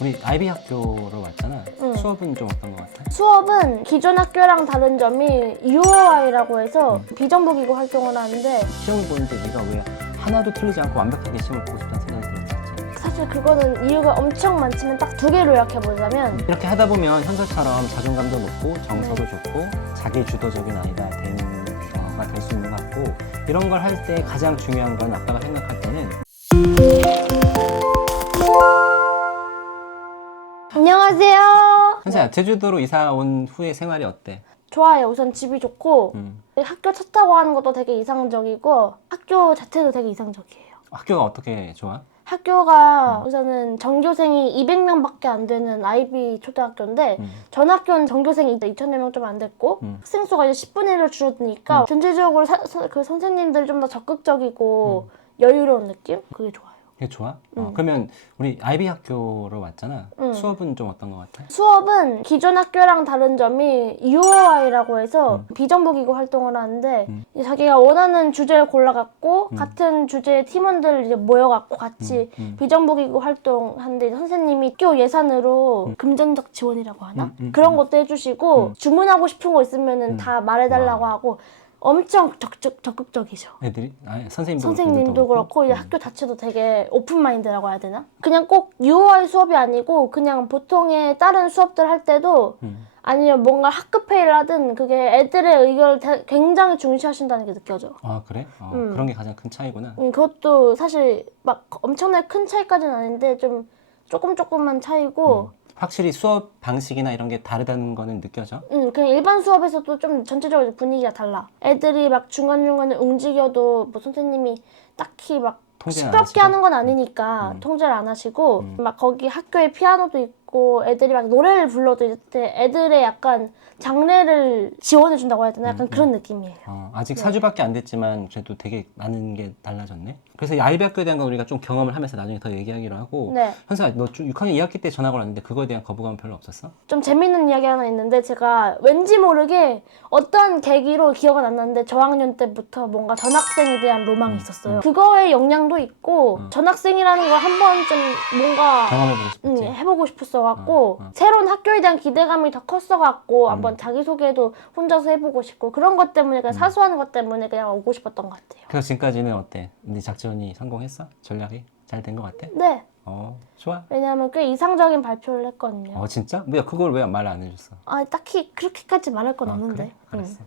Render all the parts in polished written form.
우리 아이비 학교로 왔잖아. 응. 수업은 좀 어떤 것 같아? 수업은 기존 학교랑 다른 점이 UOI라고 해서 비정보기구 활동을 하는데 시험을 보는데 네가 왜 하나도 틀리지 않고 완벽하게 시험을 보고 싶다는 생각이 들었었지. 사실 그거는 이유가 엄청 많지만 딱 두 개로 요약해보자면 이렇게 하다 보면 현서처럼 자존감도 높고 정서도 좋고 자기 주도적인 아이가 되는 경우가 될 수 있는 것 같고, 이런 걸 할 때 가장 중요한 건 아빠가 생각할 때는 안녕하세요. 현서야, 제주도로 이사 온 후에 생활이 어때? 좋아요. 우선 집이 좋고 음. 학교 차 타고 하는 것도 되게 이상적이고 학교 자체도 되게 이상적이에요. 학교가 어떻게 좋아? 학교가 우선은 전교생이 200명밖에 안 되는 아이비 초등학교인데 전 학교는 전교생이 2,000명 좀 안 됐고 학생 수가 이제 10분의 1로 줄어드니까 전체적으로 그 선생님들이 좀 더 적극적이고 여유로운 느낌? 그게 좋아요. 그게 좋아? 그러면 우리 아이비 학교로 왔잖아. 수업은 좀 어떤 것 같아? 수업은 기존 학교랑 다른 점이 UOI라고 해서 비정보기구 활동을 하는데 자기가 원하는 주제를 골라갖고 같은 주제의 팀원들 이제 모여갖고 같이 비정보기구 활동하는데 선생님이 학교 예산으로 금전적 지원이라고 하나? 그런 것도 해주시고 주문하고 싶은 거 있으면은 다 말해달라고 하고 엄청 적극적이죠. 애들이? 선생님도 선생님도 그렇고 이제 학교 자체도 되게 오픈마인드라고 해야 되나? 그냥 꼭 UOI 수업이 아니고 그냥 보통의 다른 수업들 할 때도 아니면 뭔가 학급 회의를 하든 그게 애들의 의견을 굉장히 중시하신다는 게 느껴져. 아, 그래? 그런 게 가장 큰 차이구나. 그것도 사실 막 엄청나게 큰 차이까지는 아닌데 좀 조금만 차이고 확실히 수업 방식이나 이런 게 다르다는 거는 느껴져? 그냥 일반 수업에서도 좀 전체적으로 분위기가 달라. 애들이 막 중간중간에 움직여도 뭐 선생님이 딱히 막 시끄럽게 하는 건 아니니까 통제를 안 하시고 막 거기 학교에 피아노도 있고 애들이 막 노래를 불러도 이제 애들의 약간 장래를 지원해준다고 해야 되나? 약간 그런 느낌이에요. 아직 4주밖에 안 됐지만 그래도 되게 많은 게 달라졌네. 그래서 이 아이비 학교에 대한 건 우리가 좀 경험을 하면서 나중에 더 얘기하기로 하고. 네. 현수야, 너 6학년 2학기 때 전학을 왔는데 그거에 대한 거부감은 별로 없었어? 좀 재밌는 이야기 하나 있는데 제가 왠지 모르게 어떤 계기로 기억은 안 나는데 저학년 때부터 뭔가 전학생에 대한 로망이 있었어요. 그거의 영향도 있고 전학생이라는 걸 한 번쯤 뭔가 경험해보고 싶었지? 해보고 싶었어갖고 새로운 학교에 대한 기대감이 더 컸어갖고 한번 자기소개도 혼자서 해보고 싶고 그런 것 때문에 그냥 사소한 것 때문에 그냥 오고 싶었던 것 같아요. 그래서 지금까지는 어때? 네 작전이 성공했어? 전략이? 잘 된 것 같아? 네. 좋아. 왜냐하면 꽤 이상적인 발표를 했거든요. 진짜? 뭐야, 그걸 왜 말 안 해줬어? 딱히 그렇게까지 말할 건 없는데. 그래? 알았어.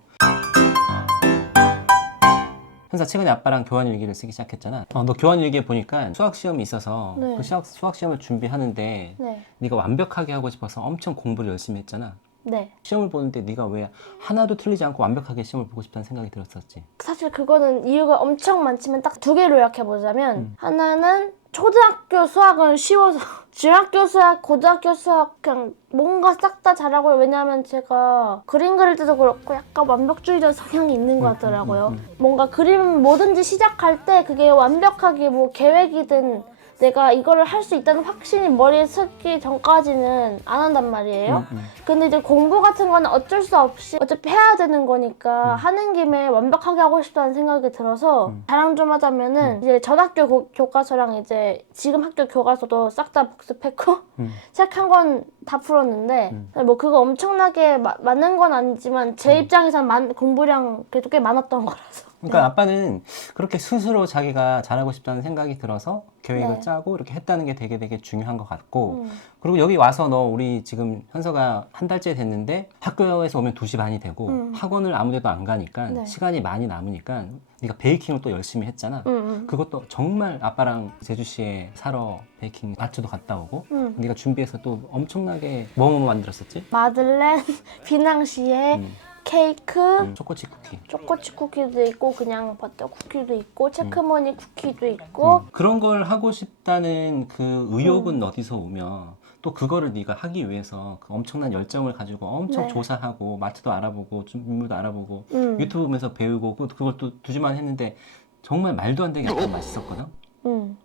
현사 최근에 아빠랑 교환일기를 쓰기 시작했잖아. 너 교환일기에 보니까 수학시험이 있어서 네. 그 수학시험을 준비하는데 네. 네가 완벽하게 하고 싶어서 엄청 공부를 열심히 했잖아. 네. 시험을 보는데 네가 왜 하나도 틀리지 않고 완벽하게 시험을 보고 싶다는 생각이 들었었지? 사실 그거는 이유가 엄청 많지만 딱 두 개로 요약해보자면 하나는 초등학교 수학은 쉬워서 중학교 수학, 고등학교 수학 그냥 뭔가 싹 다 잘하고 왜냐하면 제가 그림 그릴 때도 그렇고 약간 완벽주의자 성향이 있는 것 같더라고요. 뭔가 그림 뭐든지 시작할 때 그게 완벽하게 뭐 계획이든 내가 이거를 할 수 있다는 확신이 머리에 스기 전까지는 안 한단 말이에요. 근데 이제 공부 같은 거는 어쩔 수 없이 어차피 해야 되는 거니까 하는 김에 완벽하게 하고 싶다는 생각이 들어서 자랑 좀 하자면은 이제 전 학교 교과서랑 이제 지금 학교 교과서도 싹 다 복습했고 시작한 건 다 풀었는데 뭐 그거 엄청나게 맞는 건 아니지만 제 입장에선 공부량 그래도 꽤 많았던 거라서. 그러니까 아빠는 그렇게 스스로 자기가 잘하고 싶다는 생각이 들어서 계획을 네. 짜고 이렇게 했다는 게 되게 중요한 것 같고, 그리고 여기 와서 우리 지금 현서가 한 달째 됐는데 학교에서 오면 2시 반이 되고 학원을 아무 데도 안 가니까 네. 시간이 많이 남으니까 네가 베이킹을 또 열심히 했잖아. 그것도 정말 아빠랑 제주시에 사러 베이킹 마트도 갔다 오고 네가 준비해서 또 엄청나게 뭐 만들었었지? 마들렌, 비낭시에 케이크, 초코칩 쿠키. 초코칩 쿠키도 있고 그냥 버터 쿠키도 있고 체크무늬 쿠키도 있고 그런 걸 하고 싶다는 그 의욕은 어디서 오며 또 그거를 네가 하기 위해서 그 엄청난 열정을 가지고 엄청 네. 조사하고 마트도 알아보고 준비물도 알아보고 유튜브 보면서 배우고 그걸 또 2주만 했는데 정말 말도 안 되게 약간 맛있었거든?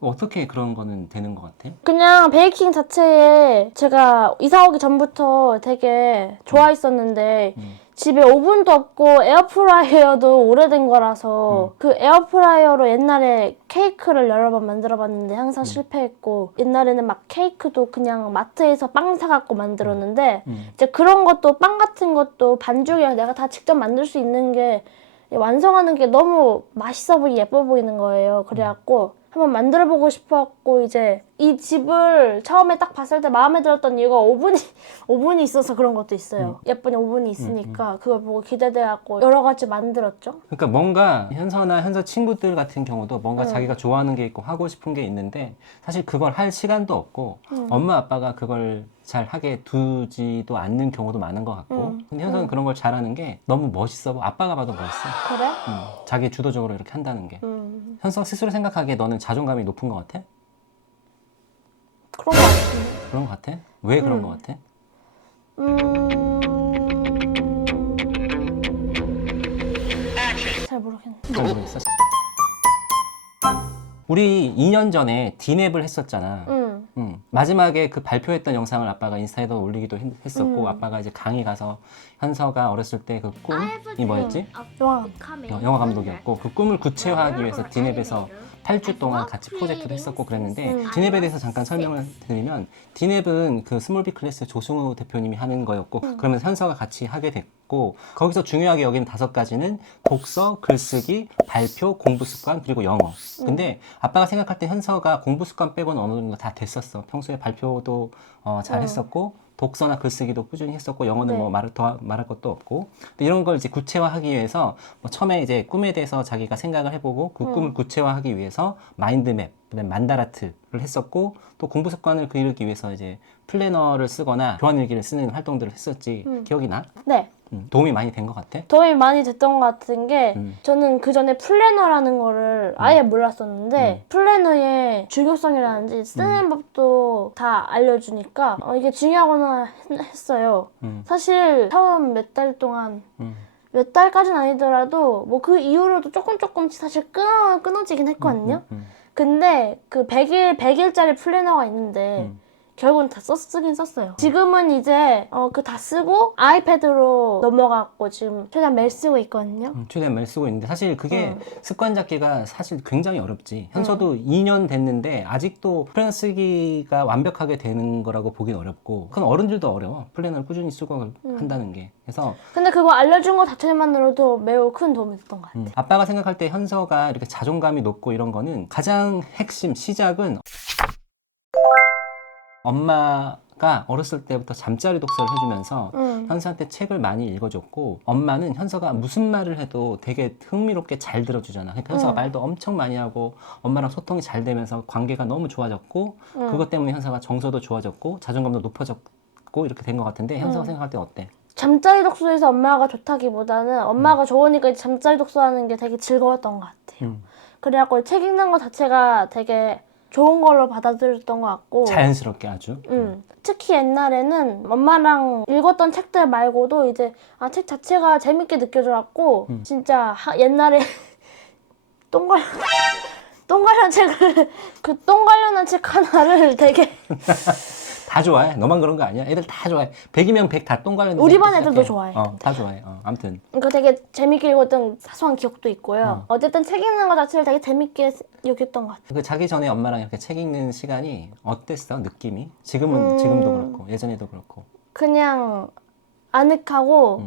어떻게 그런 거는 되는 것 같아? 그냥 베이킹 자체에 제가 이사 오기 전부터 되게 좋아했었는데 집에 오븐도 없고 에어프라이어도 오래된 거라서 그 에어프라이어로 옛날에 케이크를 여러 번 만들어봤는데 항상 실패했고 옛날에는 막 케이크도 그냥 마트에서 빵 사갖고 만들었는데 이제 그런 것도 빵 같은 것도 반죽이랑 내가 다 직접 만들 수 있는 게 완성하는 게 너무 맛있어 보이고 예뻐 보이는 거예요. 그래갖고 한번 만들어보고 싶었고 이제 이 집을 처음에 딱 봤을 때 마음에 들었던 이유가 오븐이 있어서 그런 것도 있어요. 예쁜 오븐이 있으니까 그걸 보고 기대돼갖고 여러 가지 만들었죠. 그러니까 뭔가 현서나 현서 친구들 같은 경우도 뭔가 자기가 좋아하는 게 있고 하고 싶은 게 있는데 사실 그걸 할 시간도 없고 엄마 아빠가 그걸 잘 하게 두지도 않는 경우도 많은 것 같고 근데 현서는 그런 걸 잘하는 게 너무 멋있어 보여. 아빠가 봐도 멋있어. 그래? 자기 주도적으로 이렇게 한다는 게 현서 스스로 생각하기에 너는 자존감이 높은 것 같아? 그런 거 같은데. 그런 것 같아? 왜 그런 것 같아? 잘 모르겠네. 잘 모르겠어. 우리 2년 전에 디냅을 했었잖아. 마지막에 그 발표했던 영상을 아빠가 인스타에도 올리기도 했었고 아빠가 이제 강의 가서 현서가 어렸을 때 그 꿈이 뭐였지? 영화 감독이었고 그 꿈을 구체화하기 위해서 디냅에서 8주 동안 같이 프로젝트도 했었고 그랬는데 디냅에 대해서 잠깐 설명을 드리면 디냅은 그 스몰비 클래스 조승우 대표님이 하는 거였고 그러면서 현서가 같이 하게 됐고 거기서 중요하게 여기는 5가지는 독서, 글쓰기, 발표, 공부 습관 그리고 영어. 근데 아빠가 생각할 때 현서가 공부 습관 빼고는 어느 정도 다 됐었어. 평소에 발표도 잘 했었고 독서나 글쓰기도 꾸준히 했었고 영어는 뭐 더 말할 것도 없고 근데 이런 걸 이제 구체화하기 위해서 뭐 처음에 이제 꿈에 대해서 자기가 생각을 해보고 그 꿈을 구체화하기 위해서 마인드맵, 그다음에 만다라트를 했었고 또 공부 습관을 기르기 위해서 이제 플래너를 쓰거나 교환일기를 쓰는 활동들을 했었지. 기억이 나? 네. 도움이 많이 된 것 같아? 도움이 많이 됐던 것 같은 게 저는 그 전에 플래너라는 거를 아예 몰랐었는데 플래너의 중요성이라든지 쓰는 법도 다 알려주니까 이게 중요하구나 했어요. 사실 처음 몇 달 동안 몇 달까지는 아니더라도 뭐 그 이후로도 조금씩 사실 끊어지긴 했거든요. 근데 그 100일짜리 플래너가 있는데 결국은 다 쓰긴 썼어요. 지금은 이제 그 다 쓰고 아이패드로 넘어갔고 지금 최대한 매일 쓰고 있거든요. 최대한 매일 쓰고 있는데 사실 그게 습관 잡기가 사실 굉장히 어렵지. 현서도 2년 됐는데 아직도 플래너 쓰기가 완벽하게 되는 거라고 보긴 어렵고 그건 어른들도 어려워. 플래너를 꾸준히 쓰고 한다는 게. 그래서 근데 그거 알려준 거 자체만으로도 매우 큰 도움이 됐던 것 같아요. 아빠가 생각할 때 현서가 이렇게 자존감이 높고 이런 거는 가장 핵심 시작은 엄마가 어렸을 때부터 잠자리 독서를 해주면서 현서한테 책을 많이 읽어줬고 엄마는 현서가 무슨 말을 해도 되게 흥미롭게 잘 들어주잖아. 그러니까 현서가 말도 엄청 많이 하고 엄마랑 소통이 잘 되면서 관계가 너무 좋아졌고 그것 때문에 현서가 정서도 좋아졌고 자존감도 높아졌고 이렇게 된 것 같은데 현서가 생각할 때 어때? 잠자리 독서에서 엄마가 좋다기보다는 엄마가 좋으니까 이제 잠자리 독서하는 게 되게 즐거웠던 것 같아요. 그래갖고 책 읽는 것 자체가 되게 좋은 걸로 받아들였던 것 같고 자연스럽게 아주 특히 옛날에는 엄마랑 읽었던 책들 말고도 이제 책 자체가 재밌게 느껴져갖고 진짜 옛날에 똥 관련 책을 그 똥 관련한 책 하나를 되게 다 좋아해. 너만 그런 거 아니야? 애들 다 좋아해. 100이면 100 다 똥 관련. 우리 반 애들도 좋아해. 다 좋아해. 아무튼. 그러니까 되게 재밌게 읽었던 사소한 기억도 있고요. 어쨌든 책 읽는 거 자체를 되게 재밌게 여겼던 것 같아요. 그 자기 전에 엄마랑 이렇게 책 읽는 시간이 어땠어? 느낌이? 지금도 그렇고 예전에도 그렇고. 그냥 아늑하고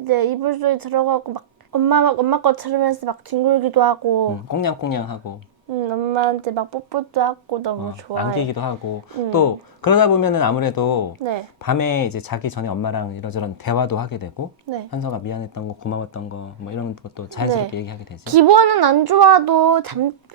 이제 이불 소리 들어가고 막 엄마 거 들으면서 막 뒹굴기도 하고 꽁냥꽁냥하고. 엄마한테 막 뽀뽀도 하고 너무 좋아해. 안기기도 하고 또 그러다 보면은 아무래도 네. 밤에 이제 자기 전에 엄마랑 이러저런 대화도 하게 되고 네. 현서가 미안했던 거 고마웠던 거 뭐 이런 것도 자연스럽게 얘기하게 되지. 기본은 안 좋아도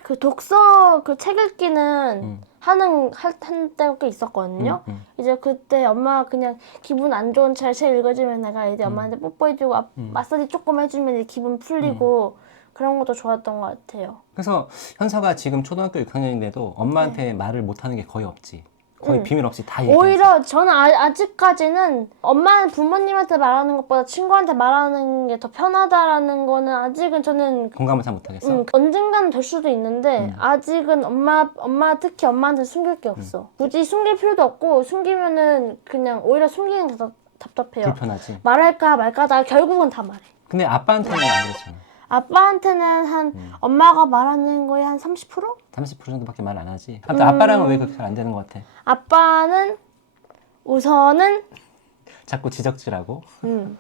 그 독서 그 책 읽기는 한 때가 꽤 있었거든요. 이제 그때 엄마가 그냥 기분 안 좋은 책 읽어주면 내가 이제 엄마한테 뽀뽀해주고 마사지 조금 해주면 이제 기분 풀리고 그런 것도 좋았던 것 같아요. 그래서 현서가 지금 초등학교 6학년인데도 엄마한테 말을 못하는 게 거의 없지. 거의 비밀 없이 다 얘기해. 오히려 저는 아직까지는 엄마는 부모님한테 말하는 것보다 친구한테 말하는 게 더 편하다라는 거는 아직은 저는 공감을 잘 못하겠어? 언젠가는 될 수도 있는데 아직은 특히 엄마한테 숨길 게 없어. 굳이 숨길 필요도 없고 숨기면은 그냥 오히려 숨기는 게 답답해요. 불편하지. 말할까 말까 하다가 결국은 다 말해. 근데 아빠한테는 안 그렇잖아. 아빠한테는 한 엄마가 말하는 거에 한 30%? 30% 정도밖에 말 안 하지. 아무튼 아빠랑은 왜 그렇게 잘 안 되는 것 같아? 아빠는 우선은 자꾸 지적질하고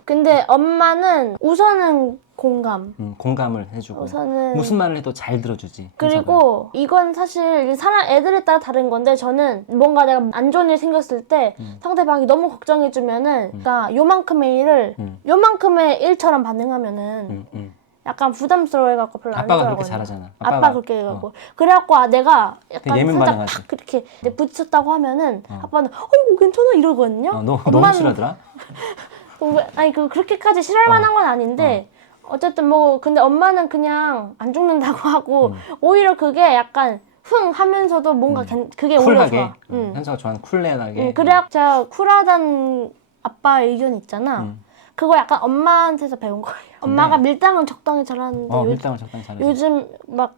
근데 엄마는 우선은 공감. 공감을 해주고 우선은 무슨 말을 해도 잘 들어주지. 그리고 이건 사실 사람 애들에 따라 다른 건데 저는 뭔가 내가 안 좋은 일이 생겼을 때 상대방이 너무 걱정해주면은 그러니까 요만큼의 일을 요만큼의 일처럼 반응하면은 약간 부담스러워해갖고 별로 안 아빠가 좋아하거든요. 그렇게 잘하잖아. 아빠가 그렇게 해갖고 그래갖고 내가 약간 예민 살짝 반응하지. 팍 그렇게 부딪혔다고 하면은 아빠는 이거 괜찮아 이러거든요. 너무 싫어하더라. 아니 그렇게까지 싫어할 만한 건 아닌데 어쨌든 뭐 근데 엄마는 그냥 안 죽는다고 하고 오히려 그게 약간 흥 하면서도 뭔가 그게 오히려 쿨하게. 좋아. 현서가 좋아하는 쿨레하게. 그래야 제가 쿨하다는 아빠의 의견 있잖아. 그거 약간 엄마한테서 배운 거예요. 엄마가 밀당은 적당히 잘하는데 밀당을 적당히 잘하지. 요즘 막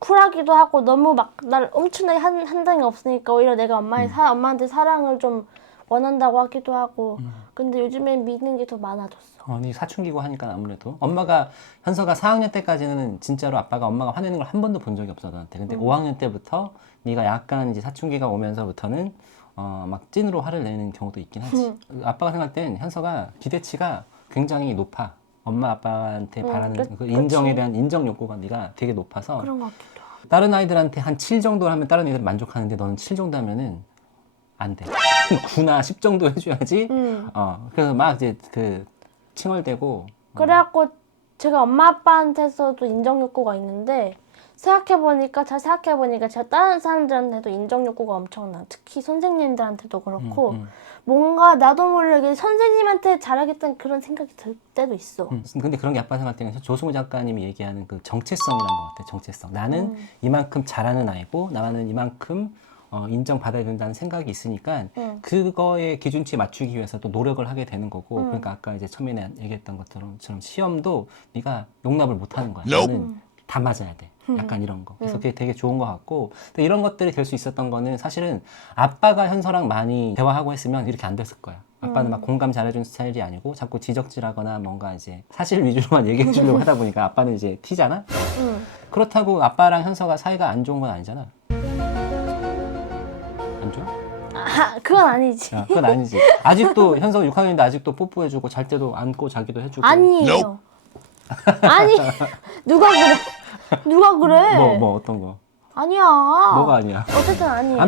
쿨하기도 하고 너무 막 날 엄청나게 한 당이 없으니까 오히려 내가 엄마한테 사랑을 좀 원한다고 하기도 하고 근데 요즘엔 미는 게 더 많아졌어. 네 사춘기고 하니까 아무래도 엄마가 현서가 4학년 때까지는 진짜로 아빠가 엄마가 화내는 걸 한 번도 본 적이 없어 너한테. 근데 5학년 때부터 네가 약간 이제 사춘기가 오면서부터는 막 찐으로 화를 내는 경우도 있긴 하지. 아빠가 생각할 땐 현서가 기대치가 굉장히 높아. 엄마 아빠한테 바라는 그 인정에 대한 인정 욕구가 네가 되게 높아서 그런 것 같기도 하고. 다른 아이들한테 한 7 정도 하면 다른 애들은 만족하는데 너는 7 정도 하면은 안 돼. 9나 10 정도 해줘야지. 그래서 막 이제 그 칭얼대고. 그래갖고 제가 엄마 아빠한테서도 인정 욕구가 있는데 잘 생각해보니까 제가 다른 사람들한테도 인정 욕구가 엄청나. 특히 선생님들한테도 그렇고 뭔가 나도 모르게 선생님한테 잘하겠다는 그런 생각이 들 때도 있어. 근데 그런 게 아빠 생각할 때는 조승우 작가님이 얘기하는 그 정체성이라는 것 같아. 정체성. 나는 이만큼 잘하는 아이고 나는 이만큼 인정받아야 된다는 생각이 있으니까 그거의 기준치에 맞추기 위해서 또 노력을 하게 되는 거고 그러니까 아까 이제 처음에 얘기했던 것처럼 시험도 네가 용납을 못하는 거야. 너는 다 맞아야 돼. 약간 이런 거. 그래서 그게 되게 좋은 것 같고 근데 이런 것들이 될 수 있었던 거는 사실은 아빠가 현서랑 많이 대화하고 했으면 이렇게 안 됐을 거야. 아빠는 막 공감 잘해주는 스타일이 아니고 자꾸 지적질하거나 뭔가 이제 사실 위주로만 얘기해 주려고 하다 보니까 아빠는 이제 티잖아? 그렇다고 아빠랑 현서가 사이가 안 좋은 건 아니잖아. 안 좋아? 그건 아니지. 그건 아니지. 아직도 현서가 6학년인데 아직도 뽀뽀해주고 잘 때도 안고 자기도 해주고. 아니에요. 아니 누가 그래? 누가 그래? 뭐 어떤 거? 아니야. 뭐가 아니야? 어쨌든 아니에요.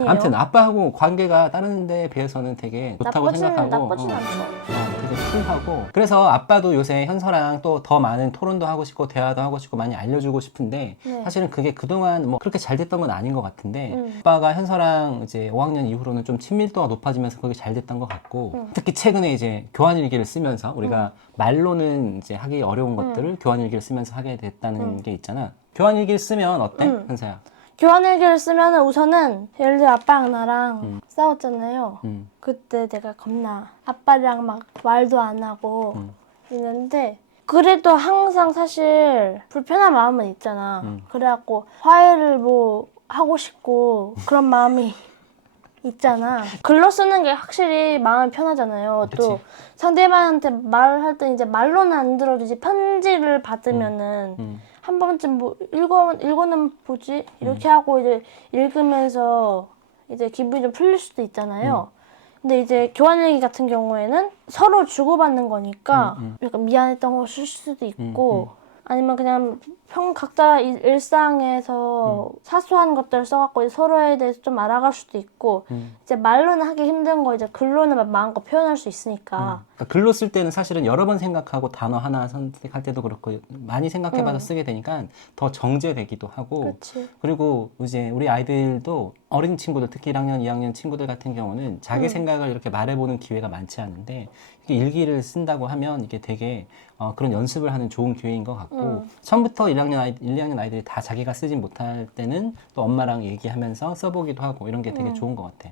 아무튼 아빠하고 관계가 다른 데에 비해서는 되게 좋다고 생각하고 나쁘진 않죠. 되게 쿨하고 그래서 아빠도 요새 현서랑 또 더 많은 토론도 하고 싶고 대화도 하고 싶고 많이 알려주고 싶은데 사실은 그게 그동안 뭐 그렇게 잘 됐던 건 아닌 것 같은데 아빠가 현서랑 이제 5학년 이후로는 좀 친밀도가 높아지면서 그게 잘 됐던 것 같고 특히 최근에 이제 교환일기를 쓰면서 우리가 말로는 이제 하기 어려운 것들을 교환일기를 쓰면서 하게 됐다는 게 있잖아. 교환일기를 쓰면 어때? 현서야? 교환일기를 쓰면은 우선은 예를 들어 아빠랑 나랑 싸웠잖아요. 그때 내가 겁나 아빠랑 막 말도 안 하고 있는데 그래도 항상 사실 불편한 마음은 있잖아. 그래갖고 화해를 뭐 하고 싶고 그런 마음이 있잖아. 글로 쓰는 게 확실히 마음이 편하잖아요. 그치. 또 상대방한테 말할 때 이제 말로는 안 들어주지 편지를 받으면은 한 번쯤 뭐 읽어는 보지 이렇게 하고 이제 읽으면서 이제 기분이 좀 풀릴 수도 있잖아요. 근데 이제 교환일기 같은 경우에는 서로 주고받는 거니까 약간 미안했던 거 쓸 수도 있고 아니면 그냥 각자 일상에서 사소한 것들을 써갖고 서로에 대해서 좀 알아갈 수도 있고 이제 말로는 하기 힘든 거 이제 글로는 마음껏 표현할 수 있으니까 그러니까 글로 쓸 때는 사실은 여러 번 생각하고 단어 하나 선택할 때도 그렇고 많이 생각해봐서 쓰게 되니까 더 정제되기도 하고 그치. 그리고 이제 우리 아이들도 어린 친구들 특히 1학년, 2학년 친구들 같은 경우는 자기 생각을 이렇게 말해보는 기회가 많지 않은데 일기를 쓴다고 하면 이게 되게 그런 연습을 하는 좋은 기회인 것 같고 처음부터 2학년 아이들이 다 자기가 쓰진 못할 때는 또 엄마랑 얘기하면서 써보기도 하고 이런 게 되게 좋은 것 같아.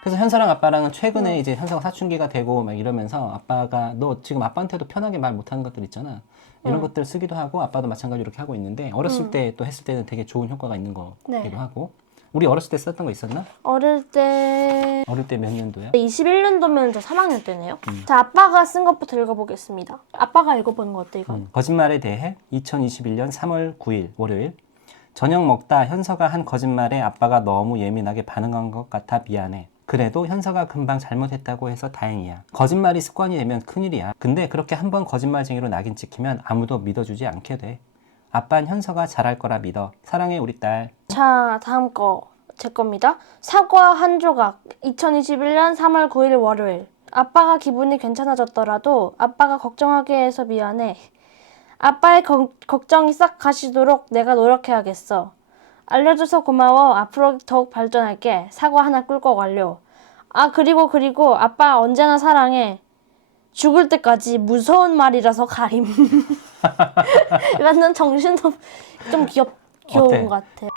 그래서 현서랑 아빠랑은 최근에 이제 현서가 사춘기가 되고 막 이러면서 아빠가 너 지금 아빠한테도 편하게 말 못하는 것들 있잖아. 이런 것들 쓰기도 하고 아빠도 마찬가지로 이렇게 하고 있는데 어렸을 때 또 했을 때는 되게 좋은 효과가 있는 거기도 하고 우리 어렸을 때 썼던 거 있었나? 어릴 때 몇 년도야? 21년도면 저 3학년 때네요. 자, 아빠가 쓴 것부터 읽어보겠습니다. 아빠가 읽어보는 거 어때 이거? 거짓말에 대해 2021년 3월 9일 월요일 저녁 먹다 현서가 한 거짓말에 아빠가 너무 예민하게 반응한 것 같아 미안해. 그래도 현서가 금방 잘못했다고 해서 다행이야. 거짓말이 습관이 되면 큰일이야. 근데 그렇게 한번 거짓말쟁이로 낙인 찍히면 아무도 믿어주지 않게 돼. 아빤 현서가 잘할 거라 믿어. 사랑해 우리 딸. 자, 다음 거 제 겁니다. 사과 한 조각 2021년 3월 9일 월요일 아빠가 기분이 괜찮아졌더라도 아빠가 걱정하게 해서 미안해. 아빠의 걱정이 싹 가시도록 내가 노력해야겠어. 알려줘서 고마워. 앞으로 더욱 발전할게. 사과 하나 꿀꺽 완료. 아, 그리고 아빠 언제나 사랑해. 죽을 때까지 무서운 말이라서 가림. 완전 정신도 좀 귀여운 어때? 것 같아.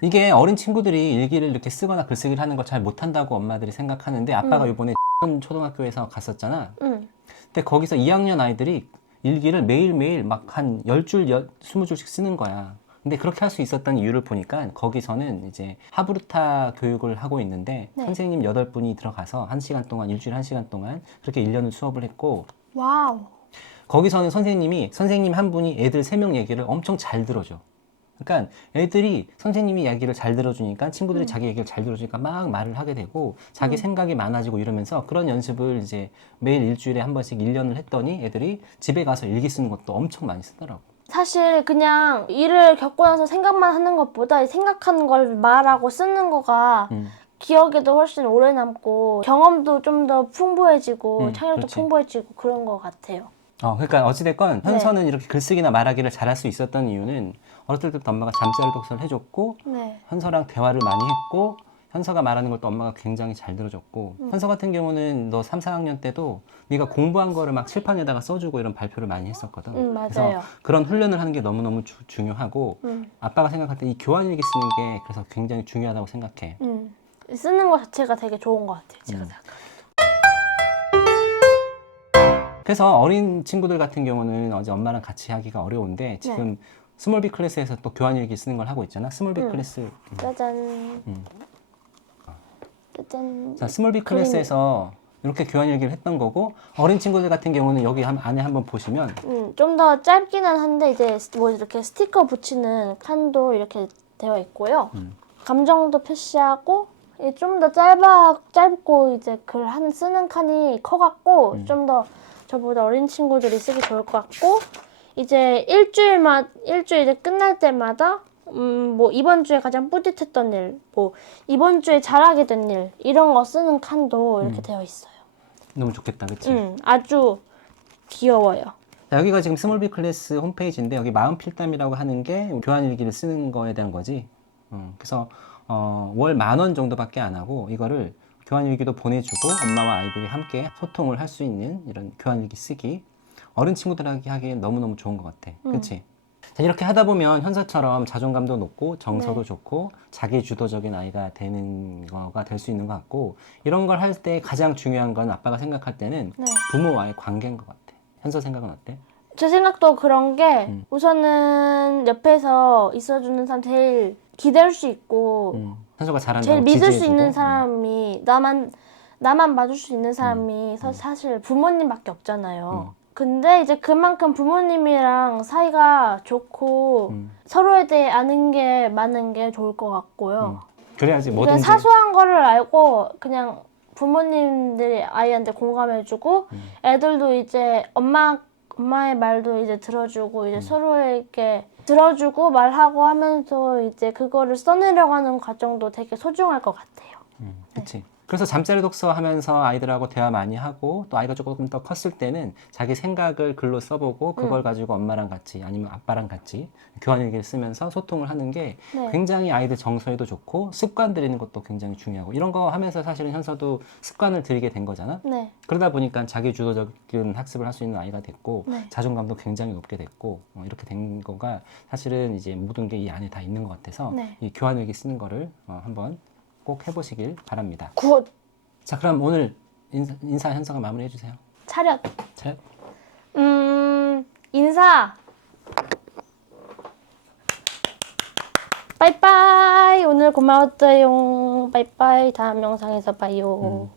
이게 어린 친구들이 일기를 이렇게 쓰거나 글쓰기를 하는 걸 잘 못한다고 엄마들이 생각하는데 아빠가 이번에 초등학교에서 갔었잖아. 근데 거기서 2학년 아이들이 일기를 매일매일 막 한 10줄, 20줄씩 쓰는 거야. 근데 그렇게 할 수 있었던 이유를 보니까 거기서는 이제 하브루타 교육을 하고 있는데 네. 선생님 8분이 들어가서 1시간 동안, 일주일에 1시간 동안 그렇게 1년을 수업을 했고 와우. 거기서는 선생님 한 분이 애들 3명 얘기를 엄청 잘 들어줘. 그러니까 애들이 선생님이 이야기를 잘 들어주니까 친구들이 자기 얘기를 잘 들어주니까 막 말을 하게 되고 자기 생각이 많아지고 이러면서 그런 연습을 이제 매일 일주일에 한 번씩 1년을 했더니 애들이 집에 가서 일기 쓰는 것도 엄청 많이 쓰더라고. 사실 그냥 일을 겪고 나서 생각만 하는 것보다 생각하는 걸 말하고 쓰는 거가 기억에도 훨씬 오래 남고 경험도 좀 더 풍부해지고 창의력도 그렇지. 풍부해지고 그런 것 같아요. 그러니까 어찌됐건 현서는 이렇게 글쓰기나 말하기를 잘할 수 있었던 이유는 어렸을 때부터 엄마가 잠자리 독서를 해줬고 네. 현서랑 대화를 많이 했고 현서가 말하는 것도 엄마가 굉장히 잘 들어줬고 현서 같은 경우는 너 3, 4학년 때도 네가 공부한 거를 막 칠판에다가 써주고 이런 발표를 많이 했었거든. 맞아요. 그래서 그런 훈련을 하는 게 너무너무 중요하고 아빠가 생각할 때 이 교환일기 쓰는 게 그래서 굉장히 중요하다고 생각해. 쓰는 것 자체가 되게 좋은 것 같아요. 제가 생각하기에. 그래서 어린 친구들 같은 경우는 어제 엄마랑 같이 하기가 어려운데 지금 스몰빅 클래스에서 또 교환일기 쓰는 걸 하고 있잖아. 스몰빅 클래스. 짜잔. 짜잔. 자, 스몰빅 클래스에서 이렇게 교환일기를 했던 거고 어린 친구들 같은 경우는 여기 안에 한번 보시면 좀 더 짧기는 한데 이제 뭐 이렇게 스티커 붙이는 칸도 이렇게 되어 있고요. 감정도 표시하고 좀 더 짧고 이제 쓰는 칸이 커갖고 좀 더 저보다 어린 친구들이 쓰기 좋을 것 같고 이제 일주일 이제 끝날 때마다 뭐 이번 주에 가장 뿌듯했던 일, 뭐 이번 주에 잘하게 된 일 이런 거 쓰는 칸도 이렇게 되어 있어요. 너무 좋겠다, 그치? 아주 귀여워요. 자, 여기가 지금 스몰빅 클래스 홈페이지인데 여기 마음 필담이라고 하는 게 교환일기를 쓰는 거에 대한 거지. 그래서 월 10,000원 정도밖에 안 하고 이거를 교환일기도 보내주고 엄마와 아이들이 함께 소통을 할 수 있는 이런 교환일기 쓰기 어린 친구들에게 하기엔 너무너무 좋은 것 같아. 그치? 자, 이렇게 하다 보면 현서처럼 자존감도 높고 정서도 좋고 자기 주도적인 아이가 되는 거가 될 수 있는 것 같고 이런 걸 할 때 가장 중요한 건 아빠가 생각할 때는 부모와의 관계인 것 같아. 현서 생각은 어때? 제 생각도 그런 게 우선은 옆에서 있어주는 사람 제일 기댈 수 있고 현서가 잘한다고 제일 믿을 수 지지해주고. 있는 사람이 나만 봐줄 수 있는 사람이 사실 부모님밖에 없잖아요. 근데 이제 그만큼 부모님이랑 사이가 좋고 서로에 대해 아는 게 많은 게 좋을 것 같고요. 그래야지 그냥 뭐든지. 사소한 거를 알고 그냥 부모님들이 아이한테 공감해주고 애들도 이제 엄마의 말도 이제 들어주고 이제 서로에게 들어주고 말하고 하면서 이제 그거를 써내려가는 과정도 되게 소중할 것 같아요. 그치. 그래서 잠자리 독서 하면서 아이들하고 대화 많이 하고 또 아이가 조금 더 컸을 때는 자기 생각을 글로 써보고 그걸 가지고 엄마랑 같이 아니면 아빠랑 같이 교환일기를 쓰면서 소통을 하는 게 굉장히 아이들 정서에도 좋고 습관 들이는 것도 굉장히 중요하고 이런 거 하면서 사실은 현서도 습관을 들이게 된 거잖아. 그러다 보니까 자기 주도적인 학습을 할 수 있는 아이가 됐고 자존감도 굉장히 높게 됐고 이렇게 된 거가 사실은 이제 모든 게 이 안에 다 있는 것 같아서 이 교환일기 쓰는 거를 한번 꼭 해보시길 바랍니다. 굿! 자, 그럼 오늘 인사 현서가 마무리해 주세요. 차렷! 차렷. 인사! 빠이빠이. 오늘 고마웠어요. 빠이빠이. 다음 영상에서 봐요.